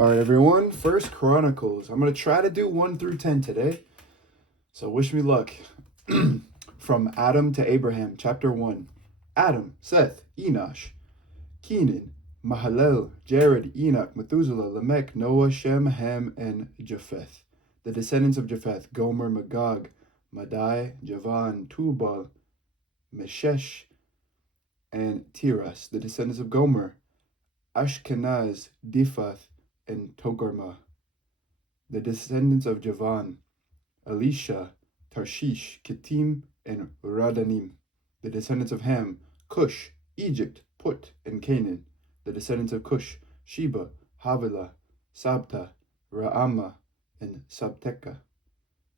All right, everyone. First Chronicles. I'm going to try to do 1 through 10 today. So wish me luck. From Adam to Abraham, chapter 1. Adam, Seth, Enosh, Kenan, Mahalalel, Jared, Enoch, Methuselah, Lamech, Noah, Shem, Ham, and Japheth. The descendants of Japheth: Gomer, Magog, Madai, Javan, Tubal, Meshesh, and Tiras. The descendants of Gomer: Ashkenaz, Diphath, and Togarmah. The descendants of Javan: Elisha, Tarshish, Kittim, and Radanim. The descendants of Ham: Cush, Egypt, Put, and Canaan. The descendants of Cush: Sheba, Havilah, Sabta, Raamah, and Sabteka.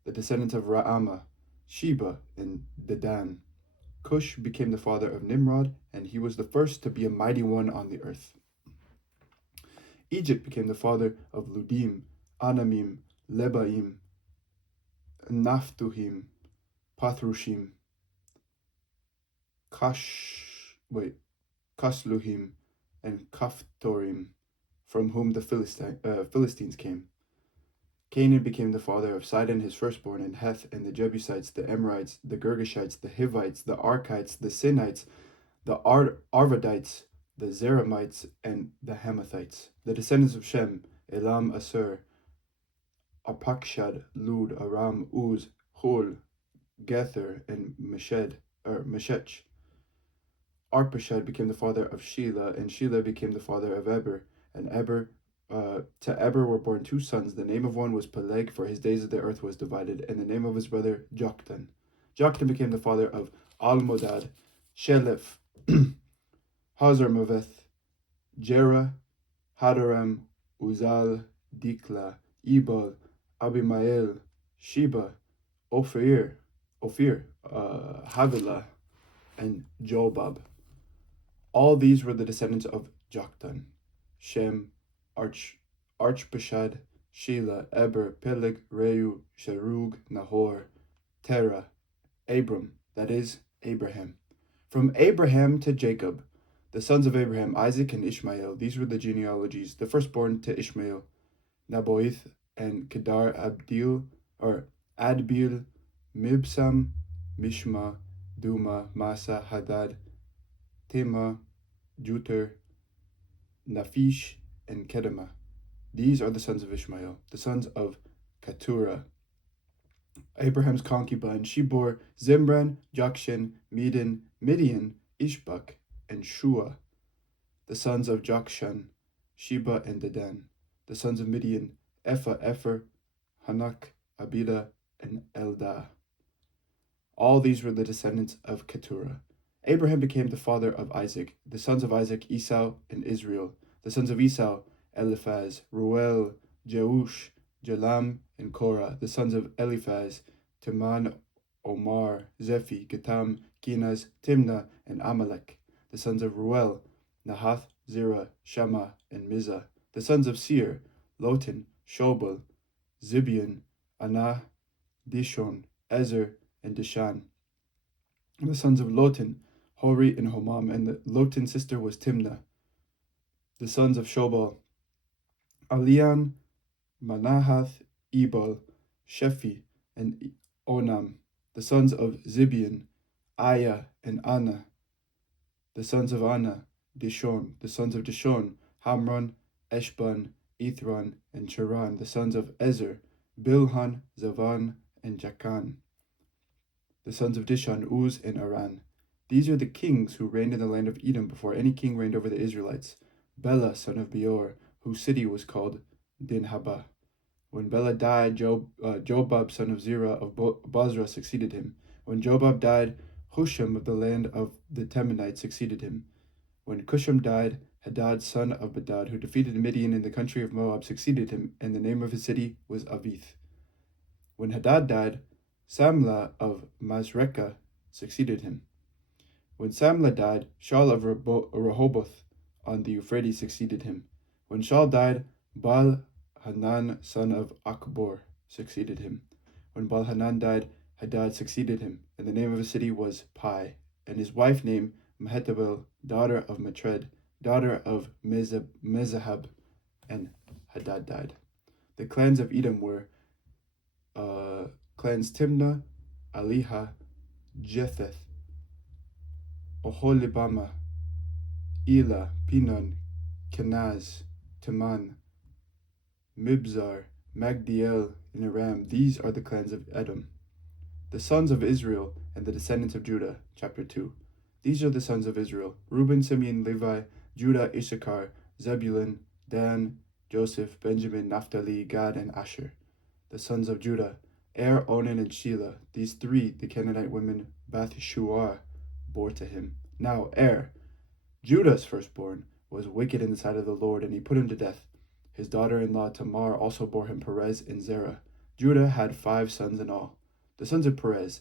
The descendants of Raamah: Sheba and Dedan. Cush became the father of Nimrod, and he was the first to be a mighty one on the earth. Egypt became the father of Ludim, Anamim, Lebaim, Naphtuhim, Pathrushim, Kasluhim, and Kaphtorim, from whom the Philistines came. Canaan became the father of Sidon, his firstborn, and Heth, and the Jebusites, the Amorites, the Girgashites, the Hivites, the Arkites, the Sinites, the Arvadites, the Zeramites, and the Hamathites. The descendants of Shem: Elam, Asur, Arpachshad, Lud, Aram, Uz, Hul, Gether, and Meshech. Arpachshad became the father of Shelah, and Shelah became the father of Eber, and to Eber were born 2 sons. The name of one was Peleg, for his days of the earth was divided, and the name of his brother Joktan. Joktan became the father of Almodad, Sheleph, Hazarmaveth, Jerah, Hadaram, Uzal, Dikla, Ebal, Abimael, Sheba, Ophir, Havilah, and Jobab. All these were the descendants of Joktan: Shem, Arpachshad, Shelah, Eber, Peleg, Reu, Sherug, Nahor, Terah, Abram, that is, Abraham. From Abraham to Jacob, the sons of Abraham: Isaac and Ishmael. These were the genealogies. The firstborn to Ishmael: Naboith and Kedar, Adbil, Mibsam, Mishma, Duma, Masa, Hadad, Tema, Juter, Naphish, and Kedemah. These are the sons of Ishmael. The sons of Keturah, Abraham's concubine. She bore Zimran, Jokshan, Medan, Midian, Ishbak, and Shua. The sons of Jokshan: Sheba and Dedan. The sons of Midian: Epher, Hanak, Abida, and Eldah. All these were the descendants of Keturah. Abraham became the father of Isaac. The sons of Isaac: Esau and Israel. The sons of Esau: Eliphaz, Ruel, Jeush, Jalam, and Korah. The sons of Eliphaz: Teman, Omar, Zephi, Getam, Kenaz, Timnah, and Amalek. The sons of Ruel: Nahath, Zerah, Shammah, and Mizah. The sons of Seir: Lotan, Shobal, Zibeon, Anah, Dishon, Ezer, and Dishan. The sons of Lotan: Hori and Homam, and Lotan's sister was Timnah. The sons of Shobal: Alian, Manahath, Ebal, Shephi, and Onam. The sons of Zibeon: Aya and Anna. The sons of Anna: Dishon. The sons of Dishon: Hamron, Eshban, Ithran, and Cheran. The sons of Ezer: Bilhan, Zavan, and Jakan. The sons of Dishan: Uz and Aran. These are the kings who reigned in the land of Edom before any king reigned over the Israelites. Bela, son of Beor, whose city was called Dinhabah. When Bela died, Jobab, son of Zerah of Bozrah, succeeded him. When Jobab died, Husham of the land of the Temanites succeeded him. When Cusham died, Hadad, son of Bedad, who defeated Midian in the country of Moab, succeeded him, and the name of his city was Avith. When Hadad died, Samlah of Masrekah succeeded him. When Samlah died, Shaul of Rehoboth on the Euphrates succeeded him. When Shaul died, Baal-Hanan, son of Akbor, succeeded him. When Baal-Hanan died, Hadad succeeded him, and the name of his city was Pai, and his wife named Mehetabel, daughter of Matred, daughter of Mezahab, and Hadad died. The clans of Edom were clans Timnah, Aliha, Jetheth, Oholibama, Elah, Pinon, Kenaz, Teman, Mibzar, Magdiel, and Aram. These are the clans of Edom. The sons of Israel and the descendants of Judah, chapter 2. These are the sons of Israel: Reuben, Simeon, Levi, Judah, Issachar, Zebulun, Dan, Joseph, Benjamin, Naphtali, Gad, and Asher. The sons of Judah: Er, Onan, and Shelah. These three the Canaanite women Bath-shuar bore to him. Now Er, Judah's firstborn, was wicked in the sight of the Lord, and he put him to death. His daughter-in-law Tamar also bore him Perez and Zerah. Judah had 5 sons in all. The sons of Perez: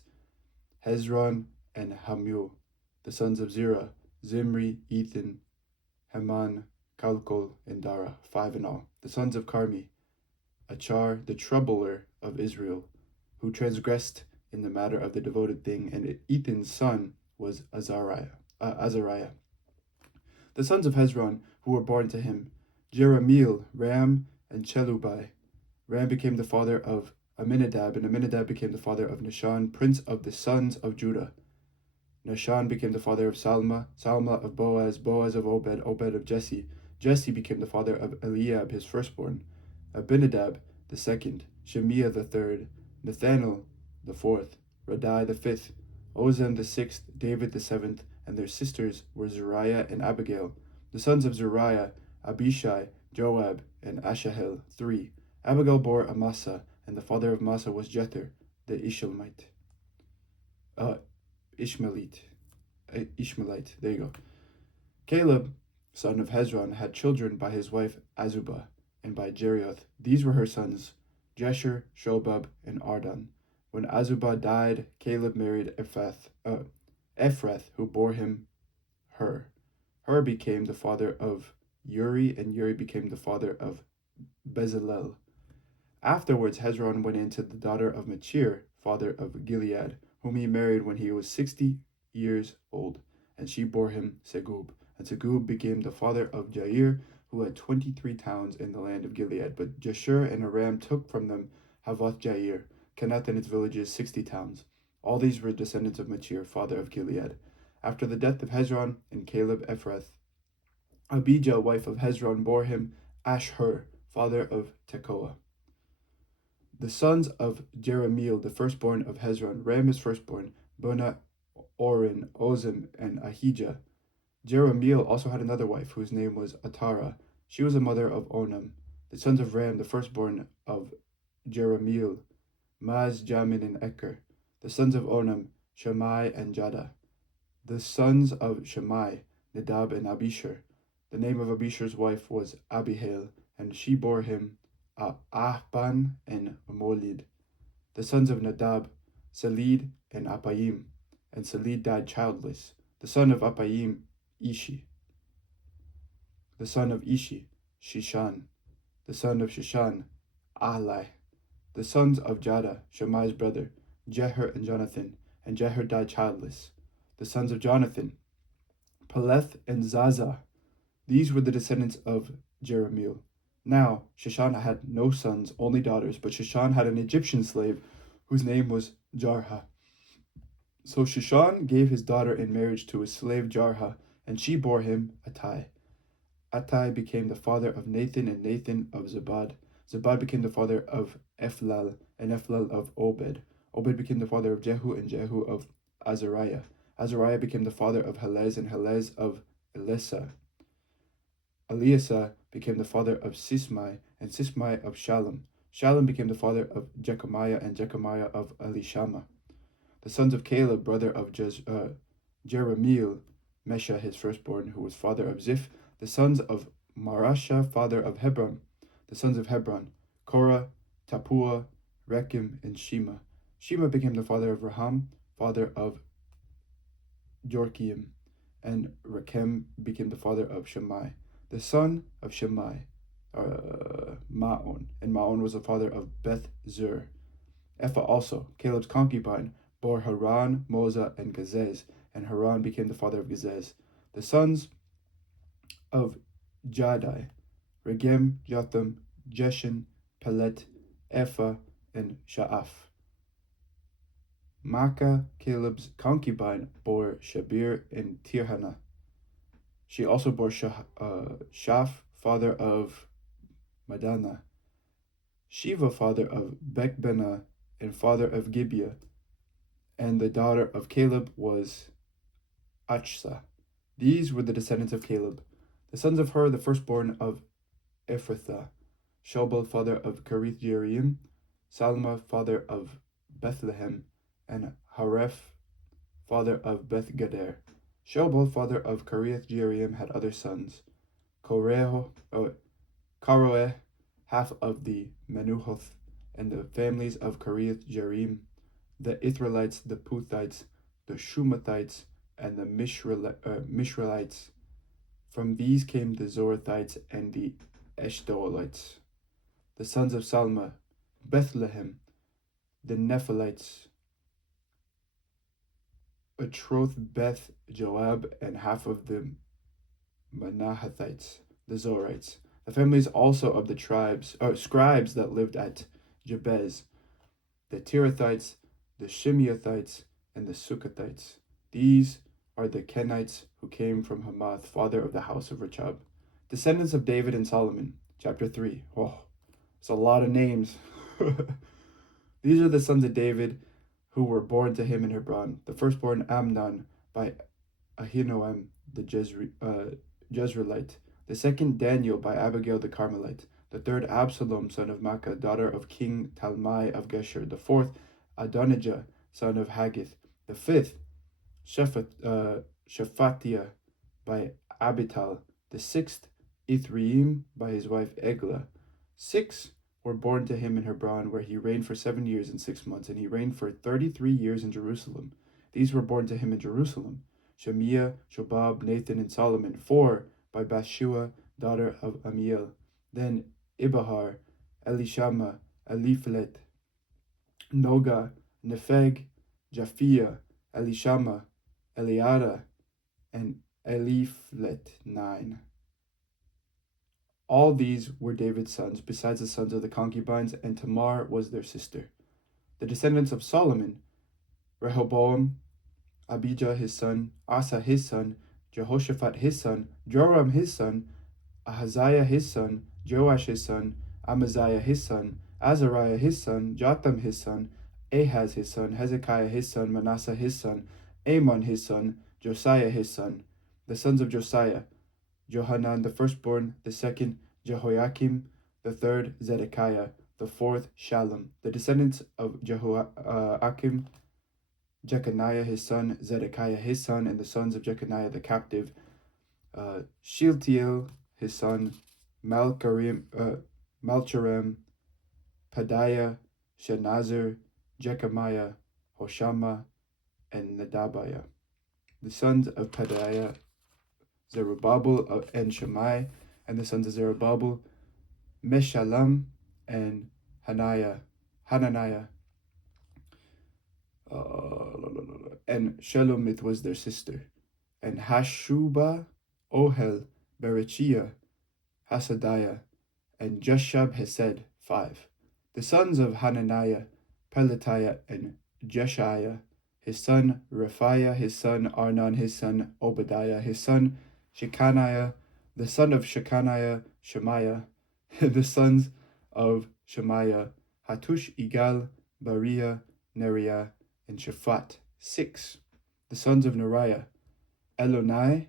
Hezron and Hamul. The sons of Zerah: Zimri, Ethan, Heman, Kalkol, and Dara, 5 in all. The sons of Carmi: Achar, the troubler of Israel, who transgressed in the matter of the devoted thing, and Ethan's son was Azariah. The sons of Hezron, who were born to him: Jerahmeel, Ram, and Chelubai. Ram became the father of Aminadab, and Aminadab became the father of Nahshon, prince of the sons of Judah. Nahshon became the father of Salma, Salma of Boaz, Boaz of Obed, Obed of Jesse. Jesse became the father of Eliab, his firstborn, Abinadab the second, Shemiah the third, Nathanael the fourth, Radai the fifth, Ozem the sixth, David the seventh, and their sisters were Zariah and Abigail. The sons of Zariah: Abishai, Joab, and Ashahel, 3. Abigail bore Amasa, and the father of Amasa was Jether, the Ishmaelite. Ishmaelite, there you go. Caleb, son of Hezron, had children by his wife Azubah, and by Jerioth. These were her sons: Jesher, Shobab, and Ardan. When Azubah died, Caleb married Ephrath, who bore him Hur. Hur became the father of Uri, and Uri became the father of Bezalel. Afterwards, Hezron went into the daughter of Machir, father of Gilead, whom he married when he was 60 years old, and she bore him Segub. And Segub became the father of Jair, who had 23 towns in the land of Gilead. But Jeshur and Aram took from them Havoth Jair, Kenath and its villages, 60 towns. All these were descendants of Machir, father of Gilead. After the death of Hezron and Caleb Ephrath, Abijah, wife of Hezron, bore him Ashhur, father of Tekoa. The sons of Jerahmeel, the firstborn of Hezron: Ram his firstborn, Bunah, Oren, Ozem, and Ahijah. Jerahmeel also had another wife, whose name was Atara. She was the mother of Onam. The sons of Ram, the firstborn of Jerahmeel: Maz, Jamin, and Eker. The sons of Onam: Shammai and Jada. The sons of Shammai: Nadab and Abishur. The name of Abishur's wife was Abihail, and she bore him Ahban and Molid. The sons of Nadab: Salid and Apayim, and Salid died childless. The son of Apayim: Ishi. The son of Ishi: Shishan. The son of Shishan: Ahlai. The sons of Jada, Shammai's brother: Jeher and Jonathan, and Jeher died childless. The sons of Jonathan: Peleth and Zaza. These were the descendants of Jerahmeel. Now Shishan had no sons, only daughters, but Shishan had an Egyptian slave whose name was Jarha. So Shishan gave his daughter in marriage to his slave Jarha, and she bore him Attai. Attai became the father of Nathan, and Nathan of Zabad. Zabad became the father of Ephlal, and Ephlal of Obed. Obed became the father of Jehu, and Jehu of Azariah. Azariah became the father of Helez, and Helez of Elisa. Eliasa became the father of Sismai, and Sismai of Shalom. Shalom became the father of Jechamiah, and Jechamiah of Elishama. The sons of Caleb, brother of Jerahmeel: Mesha, his firstborn, who was father of Ziph. The sons of Marasha, father of Hebron. The sons of Hebron: Korah, Tapua, Rekem, and Shema. Shema became the father of Raham, father of Jorkiim, and Rekem became the father of Shammai. The son of Shammai: Maon, and Maon was the father of Beth Zur. Ephah also, Caleb's concubine, bore Haran, Moza, and Gazez, and Haran became the father of Gazez. The sons of Jadai: Regem, Jotham, Jeshan, Pelet, Ephah, and Sha'af. Maacah, Caleb's concubine, bore Shabir and Tirhana. She also bore Shaph, father of Madana, Shiva, father of Bekbena, and father of Gibeah, and the daughter of Caleb was Achsa. These were the descendants of Caleb. The sons of Hur, the firstborn of Ephrathah, Shobal, father of Kerith Jearim, Salma, father of Bethlehem, and Hareph, father of Beth Gader. Shobal, father of Kerith Jearim, had other sons: Karoeh, half of the Menuhoth, and the families of Kerith Jearim, the Israelites, the Puthites, the Shumathites, and the Mishraelites. From these came the Zorathites and the Eshtaolites. The sons of Salma: Bethlehem, the Nephilites, Atroth Beth Joab, and half of the Manahathites, the Zorites. The families also of the scribes that lived at Jabez, the Tirathites, the Shimeathites, and the Sukkothites. These are the Kenites who came from Hamath, father of the house of Rechab. Descendants of David and Solomon, chapter 3. Oh, it's a lot of names. These are the sons of David who were born to him in Hebron. The firstborn Amnon by Ahinoam the Jezreelite. The second Daniel by Abigail the Carmelite. The third Absalom, son of Maacah, daughter of King Talmai of Geshur. The fourth Adonijah, son of Haggith. The fifth Shephatiah by Abital. The sixth Ithream by his wife Eglah. 6 were born to him in Hebron, where he reigned for 7 years and 6 months, and he reigned for 33 years in Jerusalem. These were born to him in Jerusalem: Shemiah, Shobab, Nathan, and Solomon. 4 by Bathshua, daughter of Amiel. Then Ibahar, Elishama, Eliphelet, Noga, Nepheg, Japhia, Elishama, Eliada, and Eliphelet. 9. All these were David's sons, besides the sons of the concubines, and Tamar was their sister. The descendants of Solomon: Rehoboam, Abijah his son, Asa his son, Jehoshaphat his son, Joram his son, Ahaziah his son, Joash his son, Amaziah his son, Azariah his son, Jotham his son, Ahaz his son, Hezekiah his son, Manasseh his son, Amon his son, Josiah his son. The sons of Josiah: Johanan the firstborn, the second Jehoiakim, the third Zedekiah, the fourth Shallum. The descendants of Jehoiakim: Jeconiah his son, Zedekiah his son, and the sons of Jeconiah the captive: Shealtiel his son, Malchiram, Pedaiah, Shenazar, Jechemiah, Hoshama, and Nadabiah. The sons of Pedaiah: Zerubbabel and Shammai, and the sons of Zerubbabel: Meshullam and Hananiah, and Shelomith was their sister, and Hashubah, Ohel, Berechiah, Hasadiah, and Jeshab Hesed. 5. The sons of Hananiah: Pelatiah and Jeshiah his son, Rephaiah his son, Arnan his son, Obadiah his son, Shechaniah, the son of Shechaniah, Shemaiah, the sons of Shemaiah: Hattush, Igal, Bariah, Neriah, and Shaphat. 6. The sons of Neriah: Elioenai,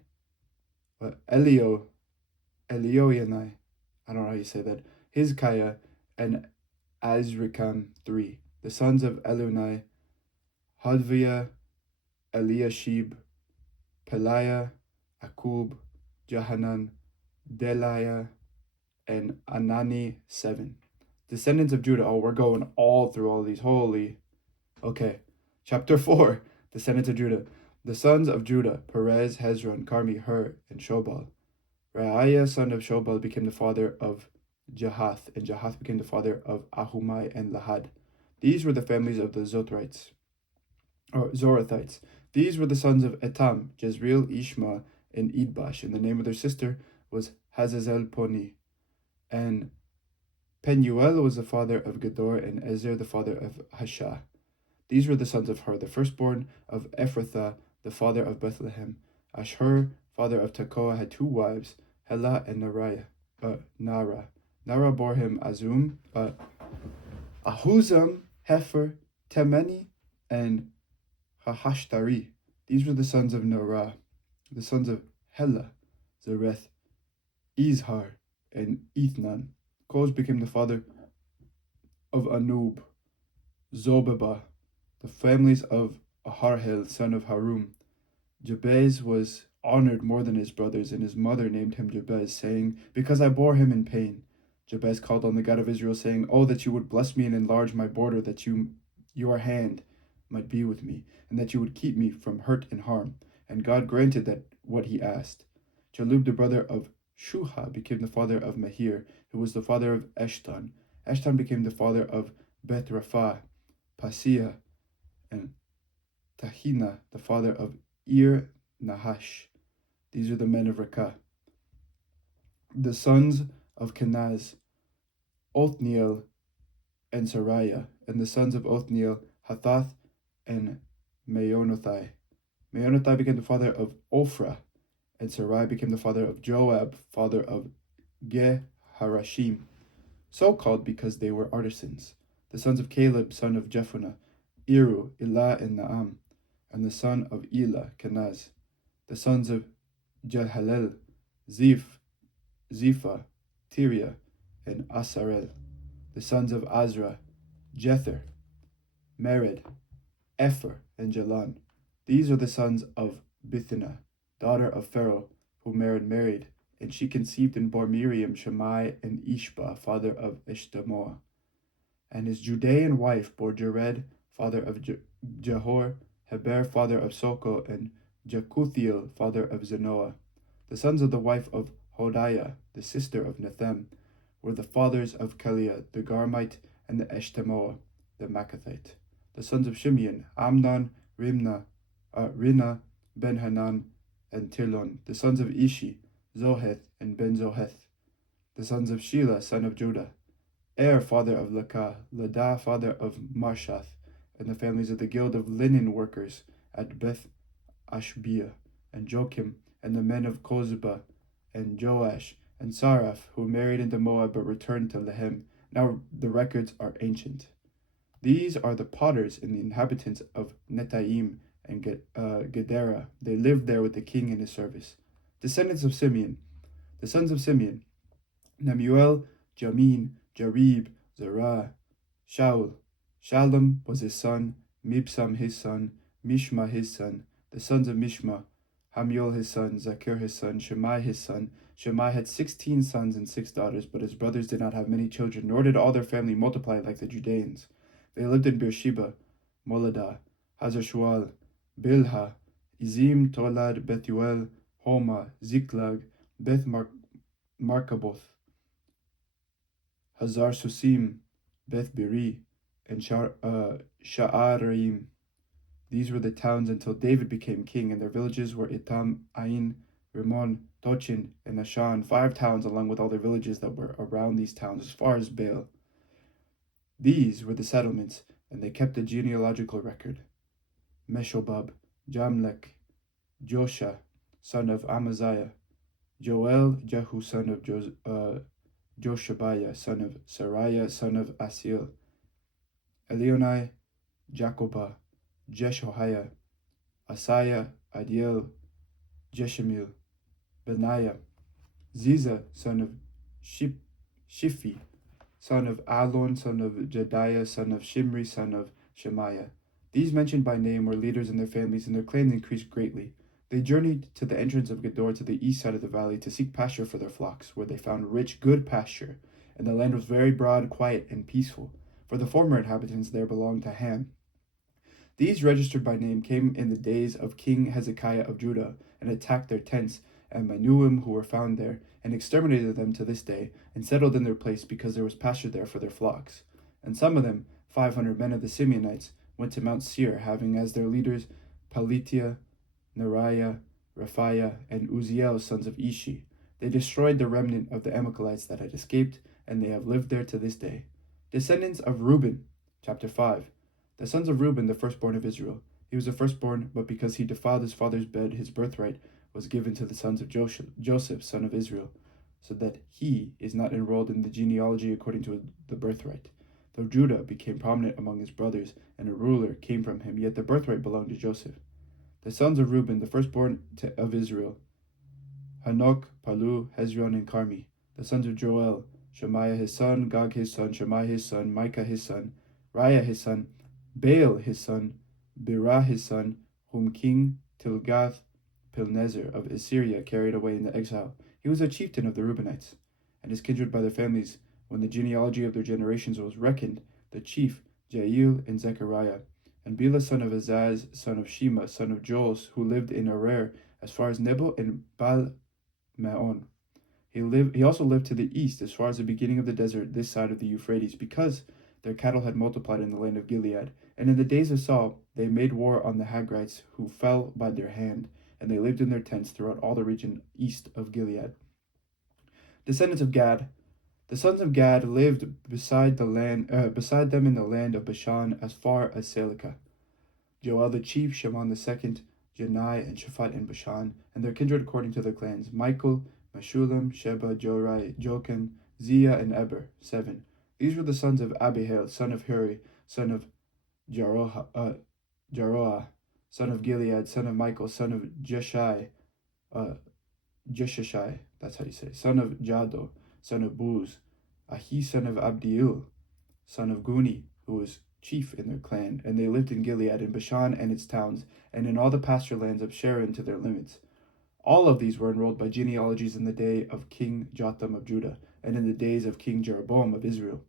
I don't know how you say that, Hizkiah, and Azrikam. 3. The sons of Elioenai: Hadviah, Eliashib, Peliah, Akub, Johanan, Deliah, and Anani. 7. Descendants of Judah. Oh, we're going all through all these. Holy. Okay. Chapter 4. Descendants of Judah. The sons of Judah: Perez, Hezron, Carmi, Hur, and Shobal. Reaiah, son of Shobal, became the father of Jahath, and Jahath became the father of Ahumai and Lahad. These were the families of the Zorathites. These were the sons of Etam: Jezreel, Ishma, and Idbash, and the name of their sister was Hazazel Poni. And Penuel was the father of Gedor, and Ezer the father of Hashah. These were the sons of Hur, the firstborn of Ephrathah, the father of Bethlehem. Ashur, father of Tekoa, had 2 wives, Helah and Nara. Nara bore him Ahuzam, Hefer, Temeni, and Hahashtari. These were the sons of Nara. The sons of Helah, Zereth, Izhar, and Ethnan. Koz became the father of Anub, Zobeba, the families of Aharhel, son of Harum. Jabez was honored more than his brothers, and his mother named him Jabez, saying, "Because I bore him in pain." Jabez called on the God of Israel, saying, "Oh, that you would bless me and enlarge my border, that your hand might be with me, and that you would keep me from hurt and harm." And God granted that what he asked. Jalub, the brother of Shuha, became the father of Mahir, who was the father of Eshton. Eshton became the father of Beth Rapha, Paseah, and Tahina, the father of Ir Nahash. These are the men of Rekah. The sons of Kenaz, Othniel and Sariah, and the sons of Othniel, Hathath and Meonothai. Meonothai became the father of Ophrah, and Sarai became the father of Joab, father of Ge-Harashim, so called because they were artisans. The sons of Caleb, son of Jephunneh, Iru, Elah, and Naam, and the son of Elah, Kenaz. The sons of Jehalel, Zipha, Tiria, and Asarel. The sons of Azra, Jether, Mered, Epher, and Jalan. These are the sons of Bithinah, daughter of Pharaoh, who married, and she conceived and bore Miriam, Shammai, and Ishba, father of Eshtemoa. And his Judean wife bore Jared, father of Jehor, Heber, father of Soko, and Jekuthiel, father of Zenoah. The sons of the wife of Hodiah, the sister of Nethem, were the fathers of Keliah, the Garmite, and the Eshtemoa, the Machathite. The sons of Shimeon, Amnon, Rina, Ben-Hanan, and Tilon. The sons of Ishi, Zoheth, and Ben-Zoheth. The sons of Shelah, son of Judah, father of Lekah, Ladah, father of Marshath, and the families of the guild of linen workers at Beth Ashbia, and Joachim, and the men of Kozba, and Joash, and Saraph, who married into Moab but returned to Lehem. Now the records are ancient. These are the potters and the inhabitants of Netaim and Gedera. They lived there with the king in his service. Descendants of Simeon. The sons of Simeon, Nemuel, Jamin, Jarib, Zerah, Shaul. Shalom was his son, Mibsam his son, Mishma his son. The sons of Mishma, Hamiel his son, Zakir his son, Shemai his son. Shemai had 16 sons and 6 daughters, but his brothers did not have many children, nor did all their family multiply like the Judeans. They lived in Beersheba, Moladah, Hazar-Shual, Bilhah, Izim, Tolad, Bethuel, Homa, Ziklag, Beth Markaboth, Hazar Susim, Beth Biri, and Sha'araim. These were the towns until David became king, and their villages were Etam, Ain, Rimmon, Tochin, and Ashan, 5 towns along with all their villages that were around these towns as far as Baal. These were the settlements, and they kept a genealogical record. Meshobab, Jamlech, Josha, son of Amaziah, Joel, Jehu, son of Joshabiah, son of Sariah, son of Asiel, Elionai, Jacobah, Jeshoiah, Asaiah, Adiel, Jeshemil, Benaiah, Ziza, son of Shiphi, son of Alon, son of Jediah, son of Shimri, son of Shemaiah. These mentioned by name were leaders in their families, and their claims increased greatly. They journeyed to the entrance of Gedor to the east side of the valley to seek pasture for their flocks, where they found rich, good pasture, and the land was very broad, quiet, and peaceful, for the former inhabitants there belonged to Ham. These registered by name came in the days of King Hezekiah of Judah, and attacked their tents and Manuim who were found there, and exterminated them to this day, and settled in their place because there was pasture there for their flocks. And some of them, 500 men of the Simeonites, went to Mount Seir, having as their leaders Pelatiah, Neriah, Rephaiah, and Uzziel, sons of Ishi. They destroyed the remnant of the Amalekites that had escaped, and they have lived there to this day. Descendants of Reuben, chapter 5. The sons of Reuben, the firstborn of Israel. He was the firstborn, but because he defiled his father's bed, his birthright was given to the sons of Joseph, son of Israel, so that he is not enrolled in the genealogy according to the birthright. Though Judah became prominent among his brothers, and a ruler came from him, yet the birthright belonged to Joseph. The sons of Reuben, the firstborn of Israel, Hanok, Palu, Hezron, and Carmi. The sons of Joel, Shemaiah his son, Gog his son, Shemaiah his son, Micah his son, Raiah his son, Baal his son, Birah his son, whom King Tilgath-Pilneser of Assyria carried away in the exile. He was a chieftain of the Reubenites, and his kindred by their families. When the genealogy of their generations was reckoned, the chief Jael and Zechariah, and Bela son of Azaz, son of Shema, son of Joel, who lived in Arer as far as Nebo and Baal-Meon. He also lived to the east as far as the beginning of the desert this side of the Euphrates, because their cattle had multiplied in the land of Gilead. And in the days of Saul they made war on the Hagrites, who fell by their hand, and they lived in their tents throughout all the region east of Gilead. Descendants of Gad. The sons of Gad lived beside them in the land of Bashan as far as Selica. Joel the chief, Shimon the second, Janai and Shaphat in Bashan, and their kindred according to their clans, Michael, Meshulam, Sheba, Jorai, Jochen, Zia, and Eber, 7. These were the sons of Abihail, son of Huri, son of Jaroah, son of Gilead, son of Michael, son of Jeshai, that's how you say it, son of Jado, son of Buz, Ahi, son of Abdiel, son of Guni, who was chief in their clan, and they lived in Gilead, in Bashan and its towns, and in all the pasture lands of Sharon to their limits. All of these were enrolled by genealogies in the day of King Jotham of Judah, and in the days of King Jeroboam of Israel.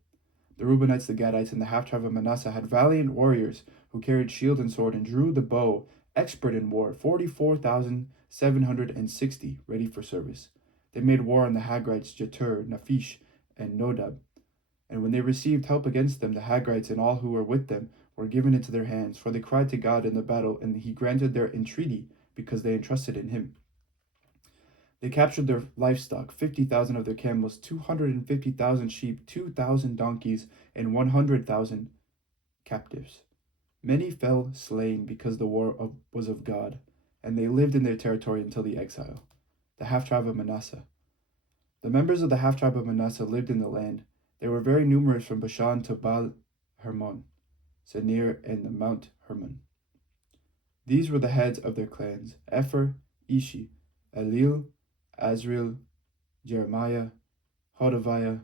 The Reubenites, the Gadites, and the half-tribe of Manasseh had valiant warriors who carried shield and sword and drew the bow, expert in war, 44,760 ready for service. They made war on the Hagrites, Jetur, Naphish, and Nodab. And when they received help against them, the Hagrites and all who were with them were given into their hands, for they cried to God in the battle, and he granted their entreaty because they entrusted in him. They captured their livestock, 50,000 of their camels, 250,000 sheep, 2,000 donkeys, and 100,000 captives. Many fell slain because the war was of God, and they lived in their territory until the exile. The half-tribe of Manasseh. The members of the half-tribe of Manasseh lived in the land. They were very numerous from Bashan to Baal-Hermon, Senir, and the Mount Hermon. These were the heads of their clans: Epher, Ishi, Elil, Azriel, Jeremiah, Hodaviah,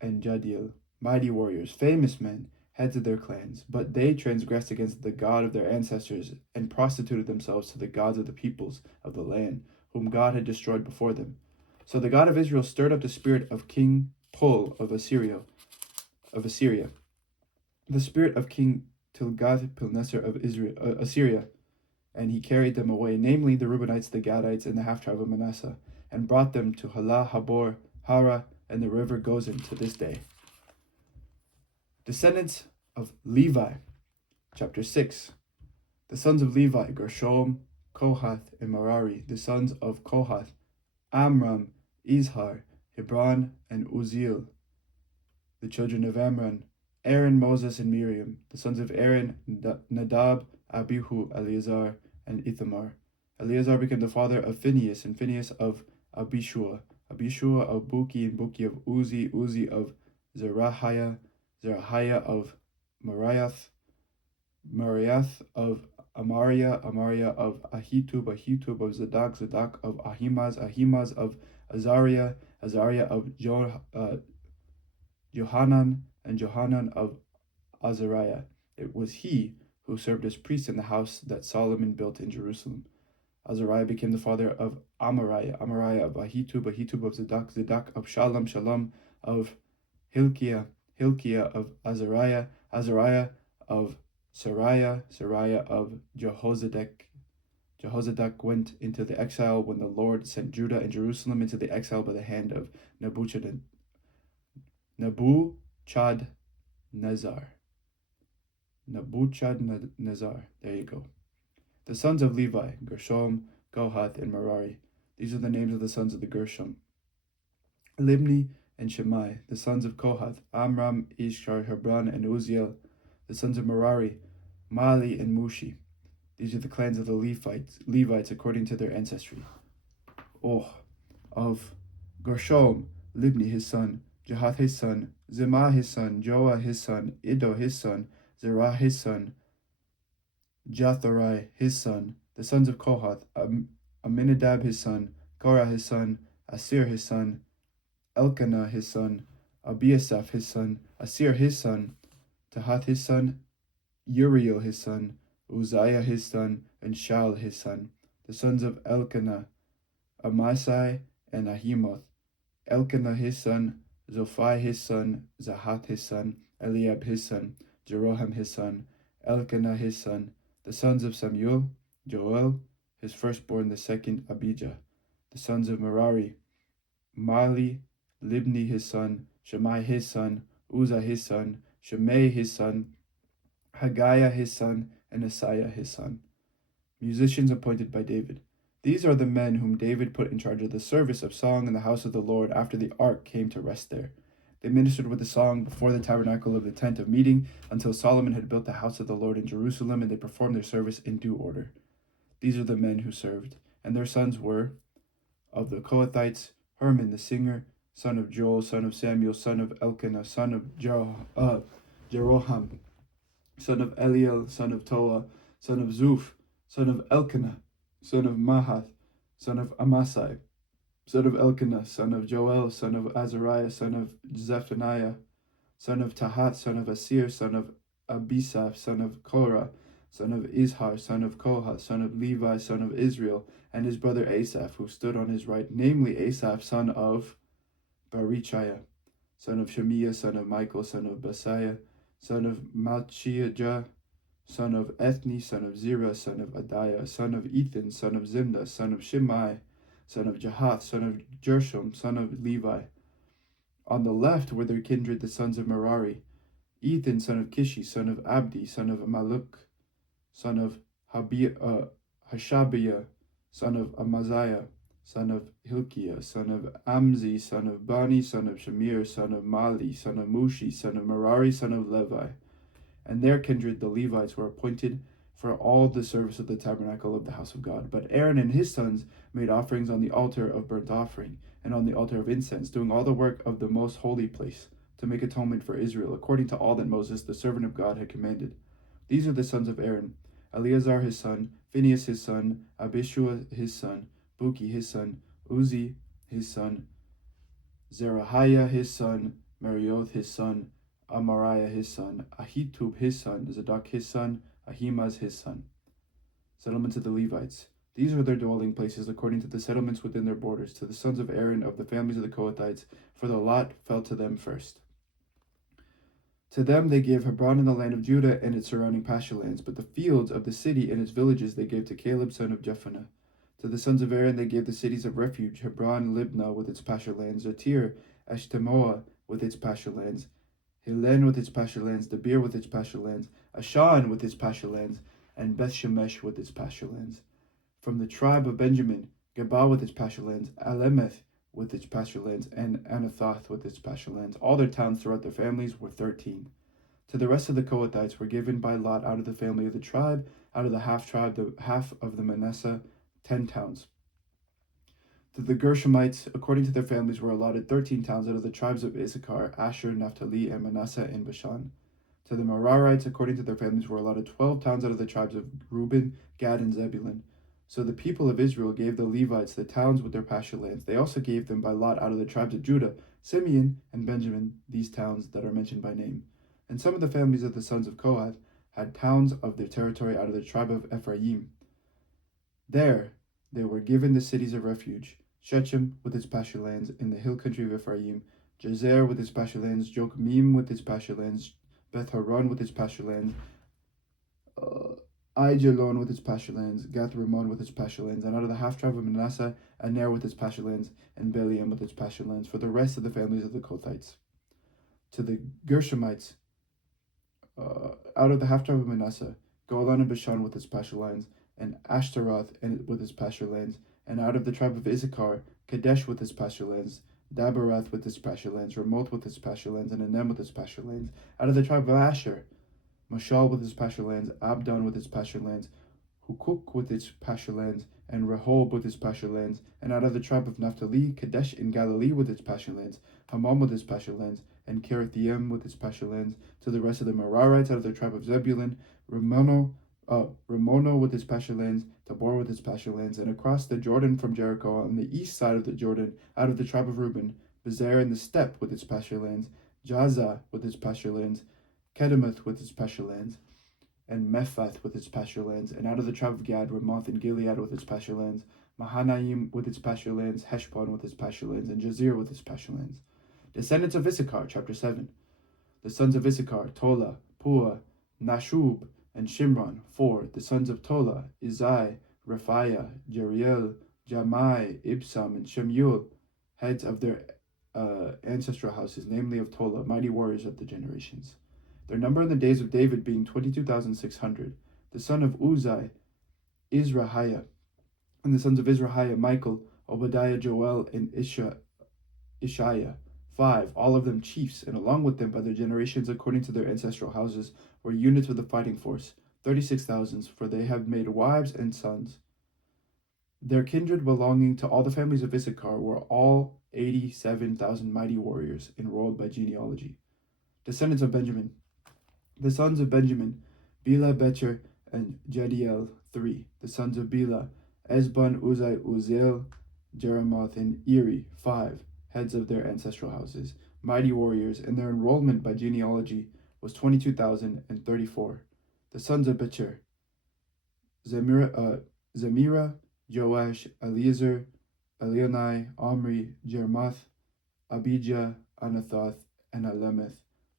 and Jadiel, mighty warriors, famous men, heads of their clans. But they transgressed against the God of their ancestors and prostituted themselves to the gods of the peoples of the land, whom God had destroyed before them. So the God of Israel stirred up the spirit of King Pul of Assyria, the spirit of King Tilgath-Pilneser of Assyria, and he carried them away, namely the Reubenites, the Gadites, and the half-tribe of Manasseh, and brought them to Halah, Habor, Hara, and the river Gozan to this day. Descendants of Levi, chapter 6. The sons of Levi, Gershom, Kohath, and Merari. The sons of Kohath, Amram, Izhar, Hebron, and Uzziel. The children of Amram, Aaron, Moses, and Miriam. The sons of Aaron, Nadab, Abihu, Eleazar, and Ithamar. Eleazar became the father of Phinehas, and Phinehas of Abishua, Abishua of Buki, and Buki of Uzi, Uzi of Zerahiah, Zerahiah of Mariath, Mariath of Amariah, Amariah of Ahitub, Ahitub of Zadok, Zadok of Ahimaaz, Ahimaaz of Azariah, Azariah of Johanan, and Johanan of Azariah. It was he who served as priest in the house that Solomon built in Jerusalem. Azariah became the father of Amariah, Amariah of Ahitub, Ahitub of Zadok, Zadok of Shalom, Shalom of Hilkiah, Hilkiah of Azariah, Azariah of Sariah, Sariah of Jehozadak. Jehozadak went into the exile when the Lord sent Judah and Jerusalem into the exile by the hand of Nebuchadnezzar. Nebuchadnezzar. There you go. The sons of Levi, Gershom, Kohath, and Merari. These are the names of the sons of the Gershom: Libni and Shemai. The sons of Kohath, Amram, Ishkar, Hebron, and Uziel. The sons of Merari, Mali, and Mushi. These are the clans of the Levites according to their ancestry. Of Gershom, Libni his son, Jahath his son, Zimah his son, Joah his son, Iddo his son, Zerah his son, Jatharai his son. The sons of Kohath, Aminadab his son, Korah his son, Asir his son, Elkanah his son, Abiasaph his son, Asir his son, Tahath his son, Uriel his son, Uzziah his son, and Shaul his son. The sons of Elkanah, Amasai and Ahimoth. Elkanah his son, Zophai his son, Zahath his son, Eliab his son, Jeroham his son, Elkanah his son. The sons of Samuel, Joel, his firstborn, the second Abijah. The sons of Merari, Mali, Libni his son, Shemai his son, Uzzah his son, Shimei his son, Haggiah his son, and Asaiah his son. Musicians appointed by David. These are the men whom David put in charge of the service of song in the house of the Lord after the ark came to rest there. They ministered with the song before the tabernacle of the tent of meeting until Solomon had built the house of the Lord in Jerusalem, and they performed their service in due order. These are the men who served, and their sons were, of the Kohathites, Herman the singer, son of Joel, son of Samuel, son of Elkanah, son of Jeroham, son of Eliel, son of Toa, son of Zuph, son of Elkanah, son of Mahath, son of Amasai, son of Elkanah, son of Joel, son of Azariah, son of Zephaniah, son of Tahat, son of Asir, son of Abisaph, son of Korah, son of Izhar, son of Kohath, son of Levi, son of Israel, and his brother Asaph, who stood on his right, namely Asaph, son of Barichiah, son of Shemiah, son of Michael, son of Basiah, son of Malchijah, son of Ethni, son of Zerah, son of Adiah, son of Ethan, son of Zimna, son of Shimei, son of Jahath, son of Gershom, son of Levi. On the left were their kindred, the sons of Merari, Ethan, son of Kishi, son of Abdi, son of Maluk, son of Hashabiah, son of Amaziah, son of Hilkiah, son of Amzi, son of Bani, son of Shamir, son of Mali, son of Mushi, son of Merari, son of Levi. And their kindred, the Levites, were appointed for all the service of the tabernacle of the house of God. But Aaron and his sons made offerings on the altar of burnt offering and on the altar of incense, doing all the work of the most holy place to make atonement for Israel, according to all that Moses, the servant of God, had commanded. These are the sons of Aaron: Eleazar his son, Phinehas his son, Abishua his son, Buki his son, Uzi his son, Zerahiah his son, Merioth his son, Amariah his son, Ahitub his son, Zadok his son, Ahimaaz his son. Settlements of the Levites. These are their dwelling places according to the settlements within their borders, to the sons of Aaron of the families of the Kohathites, for the lot fell to them first. To them they gave Hebron in the land of Judah and its surrounding pasture lands, but the fields of the city and its villages they gave to Caleb son of Jephunneh. To the sons of Aaron they gave the cities of refuge, Hebron, Libnah with its pasture lands, Jatir, Eshtemoa with its pasture lands, Hilen with its pasture lands, Debir with its pasture lands, Ashan with its pasture lands, and Beth-Shemesh with its pasture lands. From the tribe of Benjamin, Geba with its pasture lands, Alemeth with its pasture lands, and Anathoth with its pasture lands. All their towns throughout their families were 13. To the rest of the Kohathites were given by lot out of the family of the tribe, out of the half-tribe, the half of the Manasseh, 10 towns. To the Gershomites, according to their families, were allotted 13 towns out of the tribes of Issachar, Asher, Naphtali, and Manasseh in Bashan. To the Merarites, according to their families, were allotted 12 towns out of the tribes of Reuben, Gad, and Zebulun. So the people of Israel gave the Levites the towns with their pasture lands. They also gave them by lot out of the tribes of Judah, Simeon, and Benjamin, these towns that are mentioned by name. And some of the families of the sons of Kohath had towns of their territory out of the tribe of Ephraim. There they were given the cities of refuge: Shechem with its pasture lands in the hill country of Ephraim, Jazer with its pasture lands, Jokmeam with its pasture lands, Beth-Horon with its pasture lands, Aijalon with its pasture lands, Gath-Rimmon with its pasture lands, and out of the half-tribe of Manasseh, Aner with its pasture lands, and Beliam with its pasture lands, for the rest of the families of the Kohathites. To the Gershomites, out of the half-tribe of Manasseh, Golan and Bashan with its pasture lands, and Ashtaroth with its pasture lands, and out of the tribe of Issachar, Kadesh with its pasture lands, Daberath with its pasture lands, Ramoth with its pasture lands, and Anem with its pasture lands. Out of the tribe of Asher, Mashal with its pasture lands, Abdon with its pasture lands, Hukuk with its pasture lands, and Rehob with its pasture lands. And out of the tribe of Naphtali, Kadesh in Galilee with its pasture lands, Hammam with its pasture lands, and Kirithaim with its pasture lands. To the rest of the Merarites out of the tribe of Zebulun, Ramono with its pasture lands, Tabor with its pasture lands, and across the Jordan from Jericho on the east side of the Jordan, out of the tribe of Reuben, Bezer in the steppe with its pasture lands, Jaza with its pasture lands, Kedemoth with its pasture lands, and Mephath with its pasture lands, and out of the tribe of Gad, Ramoth and Gilead with its pasture lands, Mahanaim with its pasture lands, Heshbon with its pasture lands, and Jazer with its pasture lands. Descendants of Issachar, chapter 7. The sons of Issachar, Tola, Pua, Nashub, and Shimron, 4. The sons of Tola, Izai, Rephaiah, Jeriel, Jamai, Ibsam, and Shemuel, heads of their ancestral houses, namely of Tola, mighty warriors of the generations. Their number in the days of David being 22,600. The son of Uzai, Izrahiah. And the sons of Izrahiah, Michael, Obadiah, Joel, and Ishiah. 5. All of them chiefs, and along with them by their generations according to their ancestral houses, were units of the fighting force, 36,000, for they have made wives and sons. Their kindred belonging to all the families of Issachar were all 87,000 mighty warriors, enrolled by genealogy. Descendants of Benjamin. The sons of Benjamin, Bela, Becher, and Jediel, 3. The sons of Bela, Esbon, Uzai, Uziel, Jeremoth, and Eri, 5. Heads of their ancestral houses, mighty warriors, and their enrollment by genealogy was 22,034. The sons of Becher, Zemira, Joash, Eliezer, Elionai, Omri, Jeremoth, Abijah, Anathoth, and Alemeth.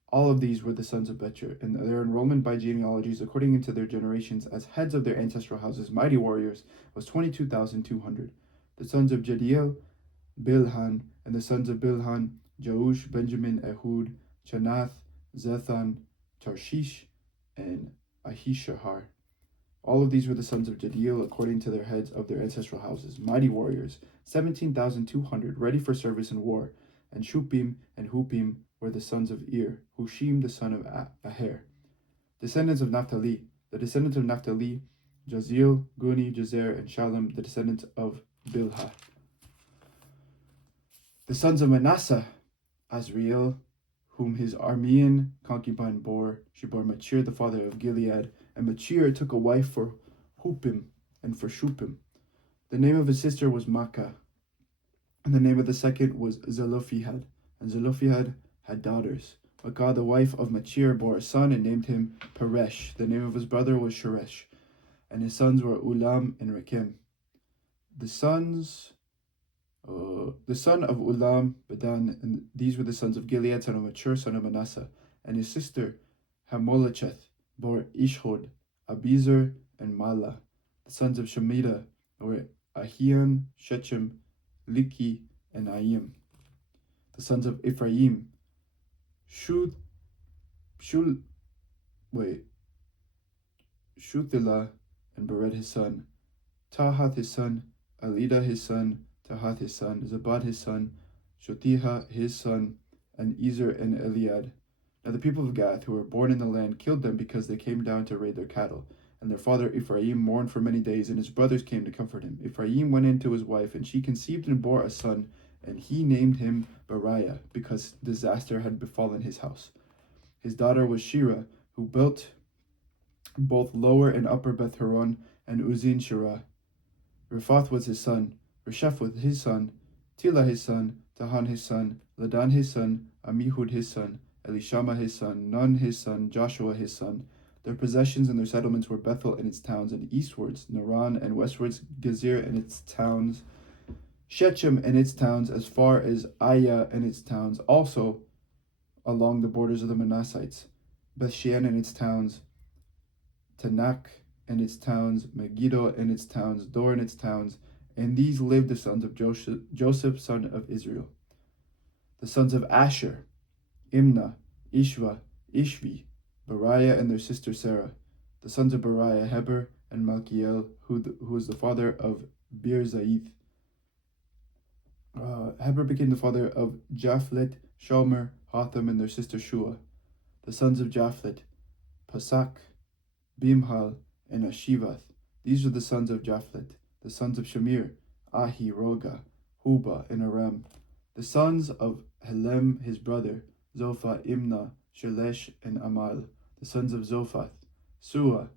All of these were the sons of Becher, and their enrollment by genealogies according to their generations as heads of their ancestral houses, mighty warriors, was 22,200. The sons of Jediel, Bilhan, and the sons of Bilhan, Jeush, Benjamin, Ehud, Chanath, Zethan, Tarshish, and Ahishahar. All of these were the sons of Jediel according to their heads of their ancestral houses, mighty warriors, 17,200, ready for service in war. And Shupim and Hupim were the sons of Ir, Hushim the son of Aher. Descendants of Naphtali. The descendants of Naphtali, Jaziel, Guni, Jazer, and Shalom, the descendants of Bilhah. The sons of Manasseh, Azriel, whom his Aramean concubine bore. She bore Machir, the father of Gilead, and Machir took a wife for Hupim and for Shupim. The name of his sister was Makkah, and the name of the second was Zelophehad, and Zelophehad had daughters. Makkah, the wife of Machir, bore a son and named him Peresh. The name of his brother was Sheresh, and his sons were Ulam and Rekem. The son of Ulam, Bedan, and these were the sons of Gilead, son of Machir, son of Manasseh, and his sister Hamolecheth bore Ishhod, Abizer, and Mala. The sons of Shemida were Ahian, Shechem, Liki, and Aim. The sons of Ephraim, Shuthelah, and Bered his son, Tahath his son, Alida his son, Tahath his son, Zabad his son, Shotiha his son, and Ezer and Eliad. Now the people of Gath, who were born in the land, killed them because they came down to raid their cattle. And their father Ephraim mourned for many days, and his brothers came to comfort him. Ephraim went in to his wife, and she conceived and bore a son, and he named him Beriah, because disaster had befallen his house. His daughter was Shira, who built both lower and upper Beth Horon and Uzin Shirah. Rephath was his son, Resheph was his son, Tila his son, Tahan his son, Ladan his son, Amihud his son, Elishama his son, Nun his son, Joshua his son. Their possessions and their settlements were Bethel and its towns, and eastwards Naran, and westwards Gezer and its towns, Shechem and its towns, as far as Aya and its towns, also along the borders of the Manassites, Bethshean and its towns, Tanakh and its towns, Megiddo and its towns, Dor and its towns, and these lived the sons of Joseph, son of Israel. The sons of Asher, Imnah, Ishva, Ishvi, Beriah and their sister Sarah. The sons of Beriah, Heber and Malkiel, who was the father of Zaith. Heber became the father of Japhlet, Shomer, Hotham, and their sister Shua. The sons of Japhlet, Pasak, Bimhal, and Ashivath. These are the sons of Japhlet. The sons of Shamir, Ahi, Roga, Huba, and Aram. The sons of Helem, his brother, Zophah, Imnah, Shelesh, and Amal. The sons of Zophath, Sua,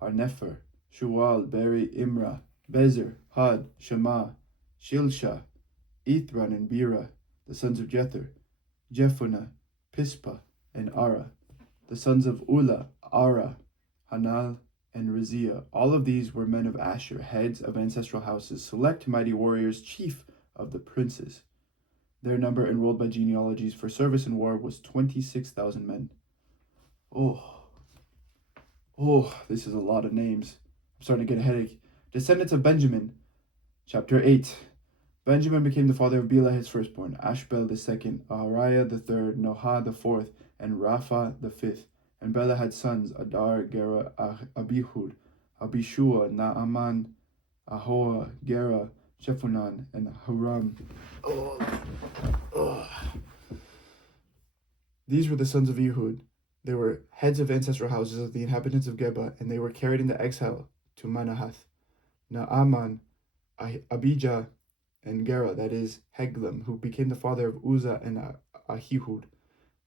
Harnefer, Shual, Beri, Imra, Bezer, Had, Shema, Shilsha, Ithran, and Bera. The sons of Jether, Jephunneh, Pispa, and Ara. The sons of Ula, Ara, Hanal, and Rizia. All of these were men of Asher, heads of ancestral houses, select mighty warriors, chief of the princes. Their number enrolled by genealogies for service in war was 26,000 men. This is a lot of names. I'm starting to get a headache. Descendants of Benjamin, chapter 8. Benjamin became the father of Bela, his firstborn, Ashbel the second, Ahariah the third, Noha the fourth, and Rapha the fifth. And Bela had sons, Adar, Gera, Abihud, Abishua, Naaman, Ahoa, Gera, Shephanan, and Huram. These were the sons of Ehud. They were heads of ancestral houses of the inhabitants of Geba, and they were carried into exile to Manahath. Naaman, Abijah, and Gera, that is, Heglam, who became the father of Uzzah and Ahihud,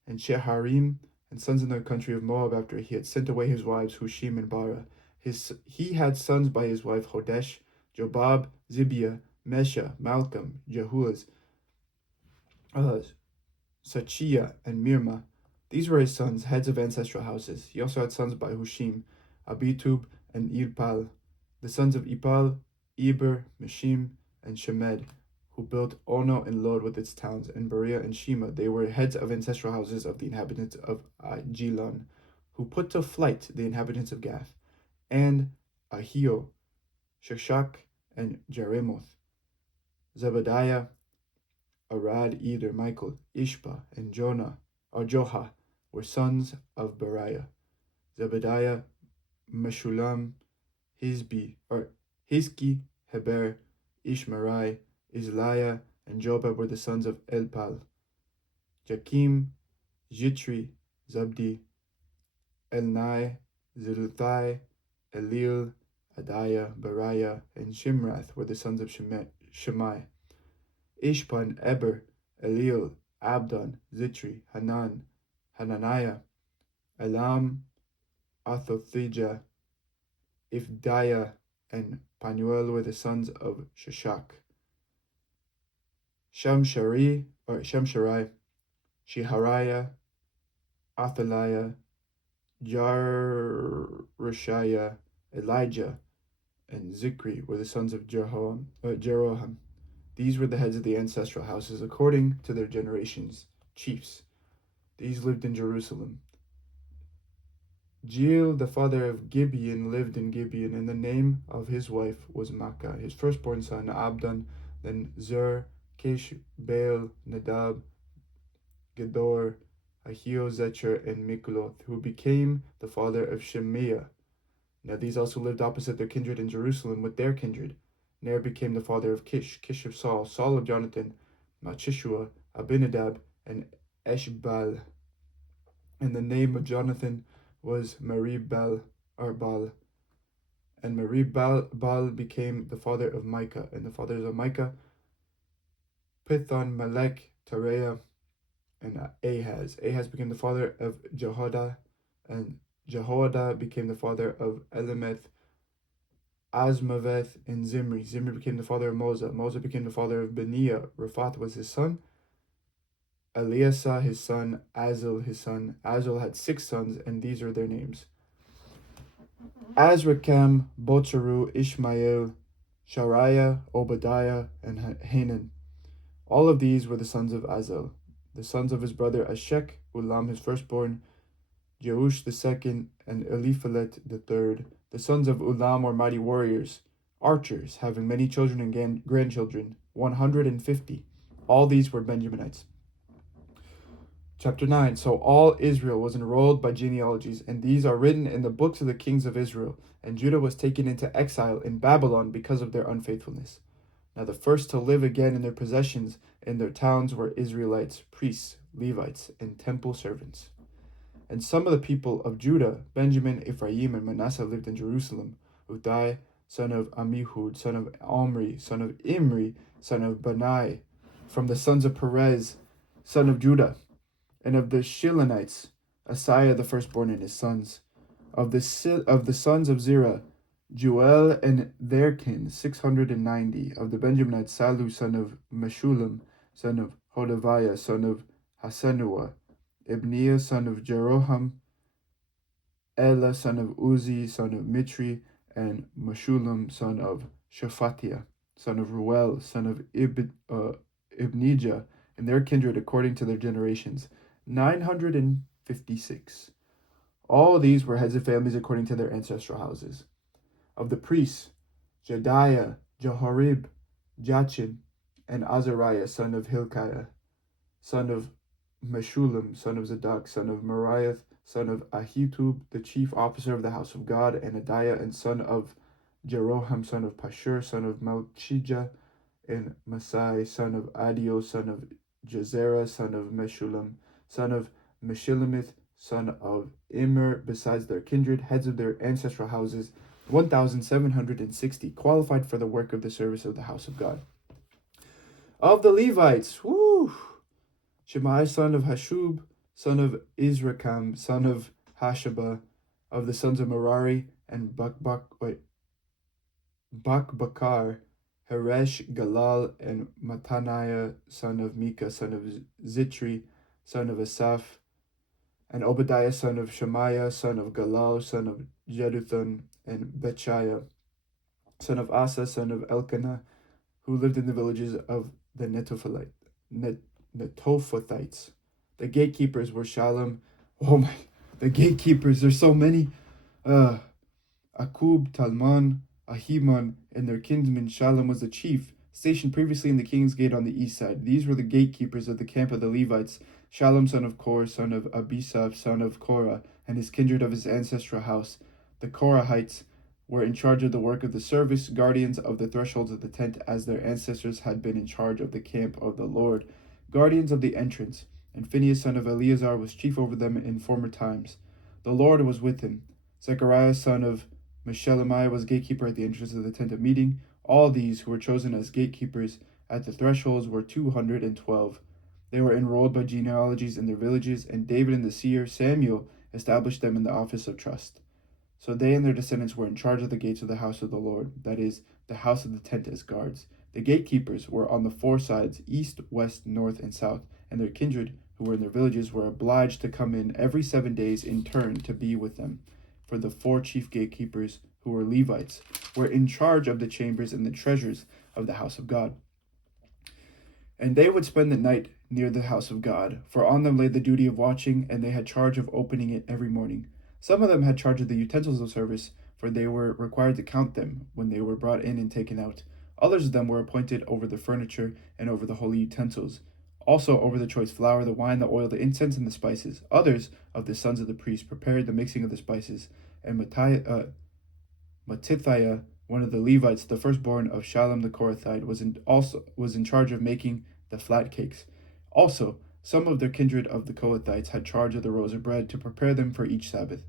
and Sheharim, and sons in the country of Moab after he had sent away his wives, Hushim and Bara. He had sons by his wife Hodesh, Jobab, Zibiah, Mesha, Malcolm, Jehuz, Sachia, and Mirma. These were his sons, heads of ancestral houses. He also had sons by Hushim, Abitub, and Ilpal. The sons of Ipal, Eber, Meshim, and Shemed, who built Ono and Lod with its towns, and Berea and Shema. They were heads of ancestral houses of the inhabitants of Jilon, who put to flight the inhabitants of Gath, and Ahio, Sheshach, and Jeremoth. Zebediah, Arad, Eder, Michael, Ishpa, and Joha were sons of Beriah. Zebediah, Meshulam, Hizki, Heber, Ishmerai, Isliah, and Jobab were the sons of Elpal. Jakim, Jitri, Zabdi, Elnai, Zeluthai, Elil, Adiah, Beriah, and Shimrath were the sons of Shemai. Ishpa and Eber, Elil, Abdon, Zitri, Hanan, Hananiah, Elam, Athothijah, Ifdiah, and Panuel were the sons of Sheshach. Shamsharai, Shehariah, Athaliah, Jarushiah, Elijah, and Zikri were the sons of Jeroham. These were the heads of the ancestral houses according to their generations, chiefs. These lived in Jerusalem. Jeiel, the father of Gibeon, lived in Gibeon, and the name of his wife was Makkah. His firstborn son, Abdon, then Zer, Kish, Baal, Nadab, Gedor, Ahio, Zecher, and Mikloth, who became the father of Shemaiah. Now these also lived opposite their kindred in Jerusalem with their kindred. Ner became the father of Kish, Kish of Saul, Saul of Jonathan, Malchishua, Abinadab, and Eshbal. And the name of Jonathan was Merib-Baal, and Merib-Baal became the father of Micah, and the fathers of Micah, Pithon, Melech, Tareah, and Ahaz. Ahaz became the father of Jehoiada, and Jehoiada became the father of Elimeth, Asmaveth, and Zimri. Zimri became the father of Moza. Moza became the father of Beniah. Raphath was his son. Eliasah his son, Azil his son. Azil had 6 sons, and these are their names: Azrikam, Bocheru, Ishmael, Shariah, Obadiah, and Hanan. All of these were the sons of Azil. The sons of his brother Ashek, Ulam his firstborn, Jeush the second, and Eliphalet the third. The sons of Ulam were mighty warriors, archers, having many children and grandchildren, 150. All these were Benjaminites. Chapter 9. So all Israel was enrolled by genealogies, and these are written in the books of the kings of Israel. And Judah was taken into exile in Babylon because of their unfaithfulness. Now the first to live again in their possessions in their towns were Israelites, priests, Levites, and temple servants. And some of the people of Judah, Benjamin, Ephraim, and Manasseh lived in Jerusalem. Uthai, son of Amihud, son of Omri, son of Imri, son of Benai, from the sons of Perez, son of Judah, and of the Shilonites, Asaiah the firstborn and his sons. Of the sons of Zerah, Joel and their kin, 690. Of the Benjaminites, Salu, son of Meshullam, son of Hodaviah, son of Hasenua, Ibniah, son of Jeroham, Ela, son of Uzi, son of Mitri, and Meshullam, son of Shephatiah, son of Ruel, son of Ibnijah, and their kindred according to their generations, 956. All these were heads of families according to their ancestral houses. Of the priests, Jediah, Jehoram, Jachin, and Azariah, son of Hilkiah, son of Meshullam, son of Zadok, son of Meriath, son of Ahitub, the chief officer of the house of God, and Adiah, and son of Jeroham, son of Pashur, son of Malchijah, and Masai, son of Adio, son of Jezerah, son of Meshullam, son of Meshilemith, son of Immer, besides their kindred, heads of their ancestral houses, 1,760, qualified for the work of the service of the house of God. Of the Levites, Shemaiah, son of Hashub, son of Izrakam, son of Hashabah, of the sons of Merari, and Bakbakar, Heresh, Galal, and Mattaniah, son of Micah, son of Zitri, son of Asaph, and Obadiah, son of Shemaiah, son of Galal, son of Jeduthun, and Bechiah, son of Asa, son of Elkanah, who lived in the villages of the Netophathites. The gatekeepers were Shalom. The gatekeepers, there's so many. Akub, Talmon, Ahiman, and their kinsman Shalom was the chief, stationed previously in the king's gate on the east side. These were the gatekeepers of the camp of the Levites, Shalom, son of Kor, son of Abisaph, son of Korah, and his kindred of his ancestral house. The Korahites were in charge of the work of the service, guardians of the thresholds of the tent, as their ancestors had been in charge of the camp of the Lord, guardians of the entrance. And Phinehas, son of Eleazar, was chief over them in former times. The Lord was with him. Zechariah, son of Meshelemiah, was gatekeeper at the entrance of the tent of meeting. All these who were chosen as gatekeepers at the thresholds were 212. They were enrolled by genealogies in their villages, and David and the seer Samuel established them in the office of trust. So they and their descendants were in charge of the gates of the house of the Lord, that is, the house of the tent, as guards. The gatekeepers were on the four sides, east, west, north, and south, and their kindred, who were in their villages, were obliged to come in every 7 days in turn to be with them. For the four chief gatekeepers, who were Levites, were in charge of the chambers and the treasures of the house of God. And they would spend the night near the house of God, for on them lay the duty of watching, and they had charge of opening it every morning. Some of them had charge of the utensils of service, for they were required to count them when they were brought in and taken out. Others of them were appointed over the furniture and over the holy utensils, also over the choice flour, the wine, the oil, the incense, and the spices. Others of the sons of the priests prepared the mixing of the spices, and Mattithiah, one of the Levites, the firstborn of Shalom the Korathite, was in charge of making the flat cakes. Also, some of their kindred of the Kohathites had charge of the rows of bread to prepare them for each Sabbath.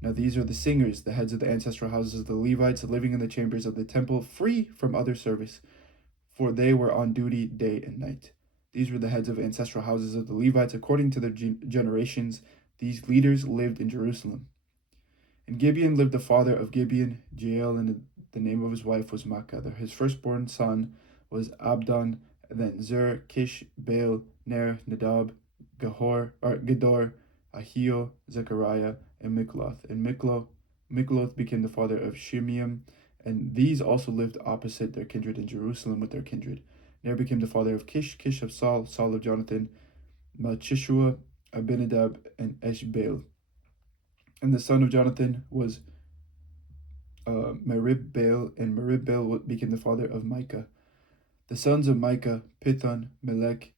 Now these are the singers, the heads of the ancestral houses of the Levites, living in the chambers of the temple, free from other service, for they were on duty day and night. These were the heads of ancestral houses of the Levites according to their generations. These leaders lived in Jerusalem. In Gibeon lived the father of Gibeon, Jael, and the name of his wife was Makkah. His firstborn son was Abdon, then Zur, Kish, Baal, Ner, Nadab, Gedor, Ahio, Zechariah, and Mikloth. And Mikloth became the father of Shimeam, and these also lived opposite their kindred in Jerusalem with their kindred. Ner became the father of Kish, Kish of Saul, Saul of Jonathan, Malchishua, Abinadab, and Eshbaal. And the son of Jonathan was Merib-Baal, and Merib-Baal became the father of Micah. The sons of Micah, Pithon, Melech,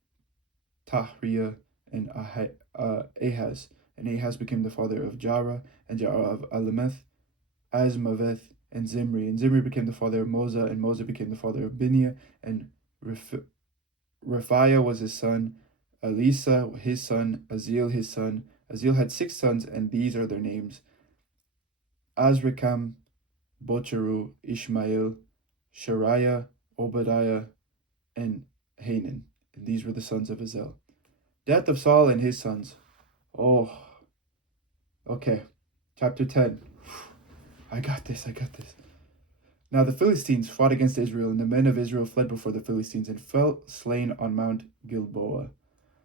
Tahriah, and Ahaz. And Ahaz became the father of Jarrah, and Jarrah of Alemeth, Azmaveth, and Zimri. And Zimri became the father of Moza, and Moza became the father of Binia, and Raphiah was his son, Elisa his son, Aziel his son. Aziel had 6 sons, and these are their names: Azrikam, Bocheru, Ishmael, Shariah, Obadiah, and Hanan. And these were the sons of Azel. Death of Saul and his sons. Oh, okay. Chapter 10. I got this. Now the Philistines fought against Israel, and the men of Israel fled before the Philistines and fell slain on Mount Gilboa.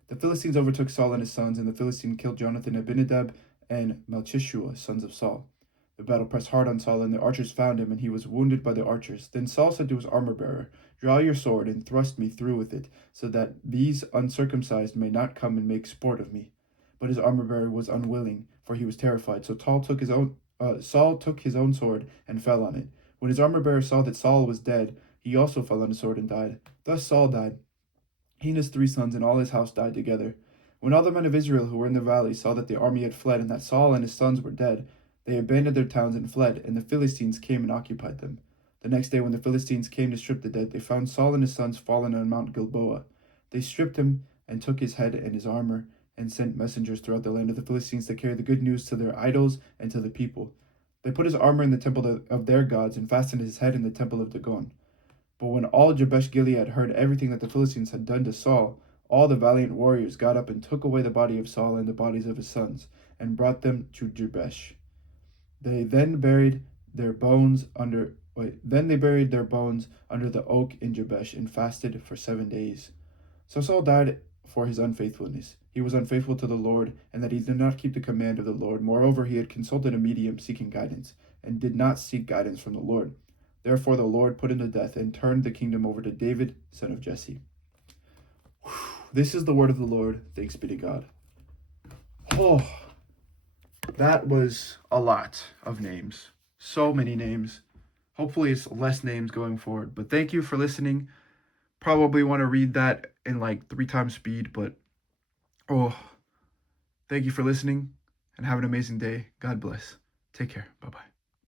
The Philistines overtook Saul and his sons, and the Philistines killed Jonathan, Abinadab, and Melchishua, sons of Saul. The battle pressed hard on Saul, and the archers found him, and he was wounded by the archers. Then Saul said to his armor-bearer, "Draw your sword, and thrust me through with it, so that these uncircumcised may not come and make sport of me." But his armor-bearer was unwilling, for he was terrified. So Saul took his own sword and fell on it. When his armor-bearer saw that Saul was dead, he also fell on his sword and died. Thus Saul died. He and his 3 sons and all his house died together. When all the men of Israel who were in the valley saw that the army had fled, and that Saul and his sons were dead, they abandoned their towns and fled, and the Philistines came and occupied them. The next day, when the Philistines came to strip the dead, they found Saul and his sons fallen on Mount Gilboa. They stripped him and took his head and his armor, and sent messengers throughout the land of the Philistines to carry the good news to their idols and to the people. They put his armor in the temple of their gods, and fastened his head in the temple of Dagon. But when all Jabesh Gilead heard everything that the Philistines had done to Saul, all the valiant warriors got up and took away the body of Saul and the bodies of his sons, and brought them to Jabesh. They then buried their bones under the oak in Jabesh, and fasted for 7 days. So Saul died for his unfaithfulness. He was unfaithful to the Lord, and that he did not keep the command of the Lord. Moreover, he had consulted a medium seeking guidance, and did not seek guidance from the Lord. Therefore the Lord put him to death, and turned the kingdom over to David, son of Jesse. This is the word of the Lord. Thanks be to God. Oh, that was a lot of names. So many names. Hopefully it's less names going forward. But thank you for listening. Probably want to read that in like 3 times speed, but thank you for listening, and have an amazing day. God bless. Take care. Bye-bye.